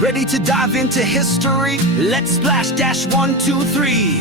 Ready to dive into history? Let's splash dash 1, 2, 3.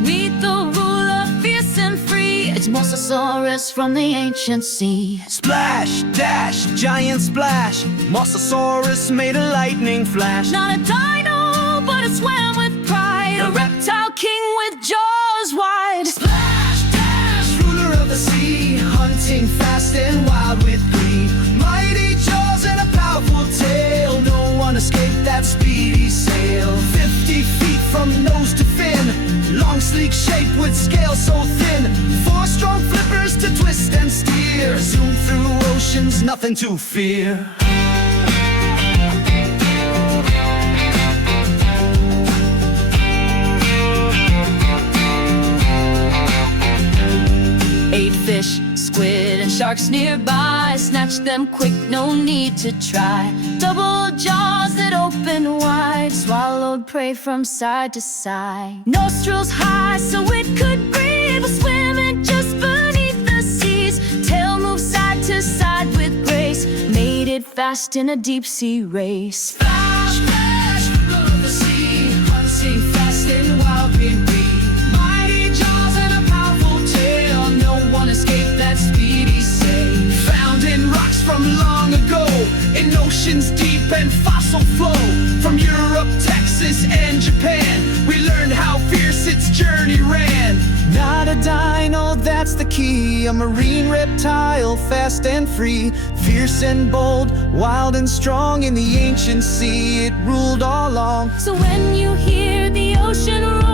Meet the ruler, fierce and free. It's Mosasaurus from the ancient sea. Splash dash, giant splash. Mosasaurus made a lightning flash. Not a dino, but a swam with pride. A reptile king with jaws wide. Splash dash, ruler of the sea, hunting fast and wild with glee. Mighty jaws and a powerful tail, no one escaped that speedy sail. 50 feet from nose to fin, long sleek shape with scales so thin. 4 strong flippers to twist and steer. Zoom through oceans, nothing to fear. Ate fish, squid, and sharks nearby. Snatch them quick, no need to try. Double jaws that open wide, swallowed prey from side to side. Nostrils high so it could breathe, was swimming just beneath the seas. Tail moves side to side with grace, made it fast in a deep sea race. Splash, splash, ruler of the sea, hunting fast and wild with glee. Mighty jaws and a powerful tail, no one escaped that speedy sail. Found in rocks from long ago, in oceans deep and fossil flow. From Europe, Texas, and Japan, we learned how fierce its journey ran. Not a dino, that's the key. A marine reptile, fast and free. Fierce and bold, wild and strong. In the ancient sea, it ruled all along. So when you hear the ocean roar,